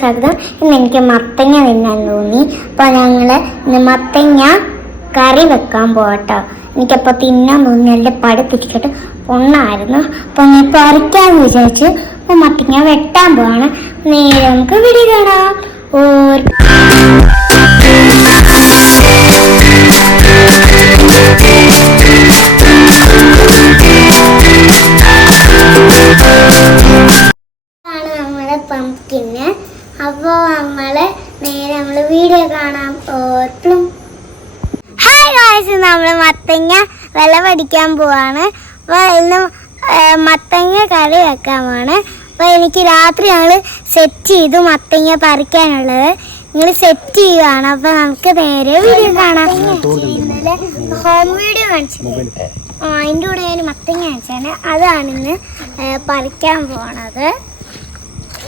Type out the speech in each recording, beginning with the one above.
സ്വാഗതം. ഇന്ന് എനിക്ക് മത്തങ്ങ തിന്നാൻ തോന്നി. അപ്പോൾ ഞങ്ങൾ ഇന്ന് മത്തങ്ങ കറി വെക്കാൻ പോകട്ടോ. എനിക്കപ്പോൾ തിന്നാൻ തോന്നി, നല്ല പടുത്തിരിക്കട്ടെ പൊണ്ണായിരുന്നു. അപ്പോൾ ഞാൻ പറിക്കാമെന്ന് വിചാരിച്ച് അപ്പോൾ മത്തങ്ങ വെട്ടാൻ പോവാണ്. നേരെ നമുക്ക് വീഡിയോ കാണാം. നമ്മുടെ പംകിന്. അപ്പോൾ നമ്മള് നേരെ വീഡിയോ കാണാം. ഹായ് ഗായ്സ്, നമ്മള് മത്തങ്ങ വില പഠിക്കാൻ പോവാണ്. അപ്പോൾ ഇന്ന് മത്തങ്ങ കറി വെക്കാൻ പോവാണ്. അപ്പോൾ എനിക്ക് രാത്രി ഞങ്ങൾ സെറ്റ് ചെയ്തു മത്തങ്ങ പറിക്കാനുള്ളത്. നിങ്ങൾ സെറ്റ് ചെയ്യുകയാണ്. അപ്പോൾ നമുക്ക് നേരെ വീഡിയോ കാണാം. ഇന്നലെ ഹോം വീഡിയോ കാണിച്ചിട്ടുണ്ട്. അതിൻ്റെ കൂടെ ഞാൻ മത്തങ്ങ കാണിച്ചാണ്. അതാണ് ഇന്ന് പറിക്കാൻ പോണത്.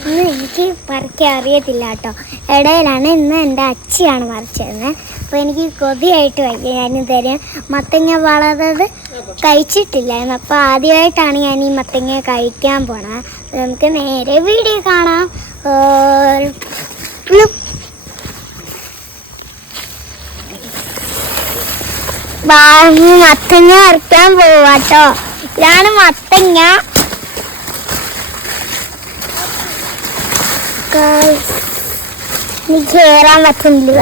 ഇന്ന് എനിക്ക് പറിക്കാൻ അറിയത്തില്ല കേട്ടോ. ഇടയിലാണ് ഇന്ന് എൻ്റെ അച്ചിയാണ് പറിച്ചിരുന്നത്. അപ്പോൾ എനിക്ക് കൊതിയായിട്ട് വയ്യ. ഞാനിതുവരെ മത്തങ്ങ വളർന്നത് കഴിച്ചിട്ടില്ലായിരുന്നു. അപ്പോൾ ആദ്യമായിട്ടാണ് ഞാൻ ഈ മത്തങ്ങ കഴിക്കാൻ പോണത്. നമുക്ക് നേരെ വീഡിയോ കാണാം. മത്തങ്ങ പറിക്കാൻ പോവാട്ടോ. ഇതാണ് മത്തങ്ങ. കേറാൻ പറ്റുന്നില്ല.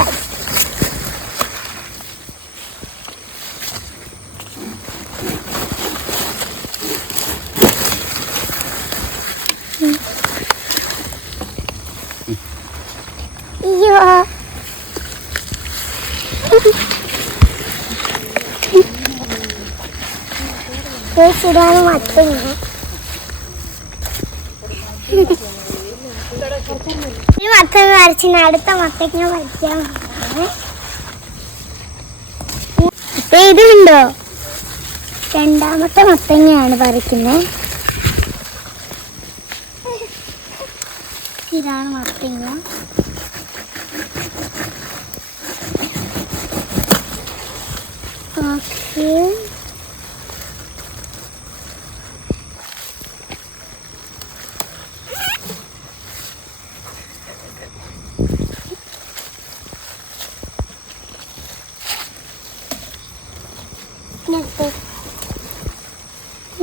അയ്യോ, ഇതാണ് മത്തങ്ങ. ഈ മത്തങ്ങ വരച്ചിന് അടുത്ത മത്തങ്ങ വരയ്ക്കാൻ. ഇതുണ്ടോ, രണ്ടാമത്തെ മത്തങ്ങയാണ് പറിക്കുന്നത്. ഇതാണ് മത്തങ്ങ. ഓക്കെ,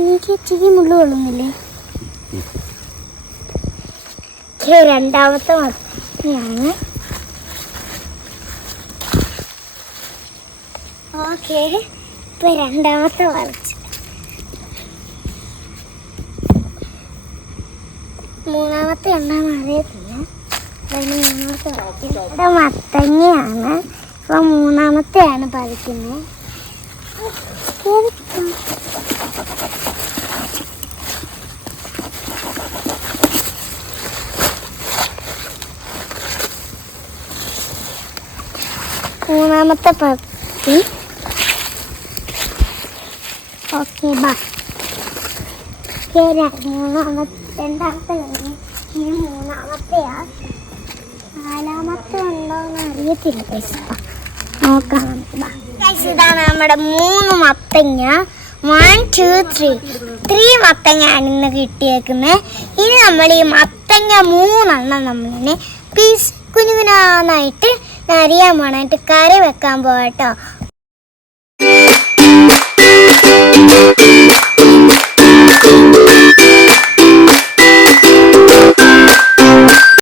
എനിക്ക് ഇച്ചിരി മുള്ളു കൊള്ളുന്നില്ലേ. രണ്ടാമത്തെ മത്തങ്ങയാണ്. ഓക്കെ, ഇപ്പൊ രണ്ടാമത്തെ പറിച്ചു. മൂന്നാമത്തെ ഉണ്ടാകുന്ന അറിയത്തില്ല. മൂന്നാമത്തെ ഇവിടെ മത്തങ്ങയാണ്. ഇപ്പൊ മൂന്നാമത്തെയാണ് പറിക്കുന്നത്. മൂന്നാമത്തെ പത്തി. ഓക്കെ, രണ്ടാമത്തെ കഴിഞ്ഞു. ഇനി മൂന്നാമത്തെയാ. നാലാമത്തെ ഉണ്ടോന്ന് അറിയത്തില്ല. നോക്കാം. ഇതാണ് നമ്മുടെ 3 മത്തങ്ങ. 1 2 3 മത്തങ്ങയാണ് ഇന്ന് കിട്ടിയേക്കുന്നത്. ഇനി നമ്മൾ ഈ മത്തങ്ങ 3 നമ്മളിനെ പീസ് കുഞ്ഞുകുനായിട്ട് അരിയാൻ പോണായിട്ട് കറി വെക്കാൻ പോകട്ടോ.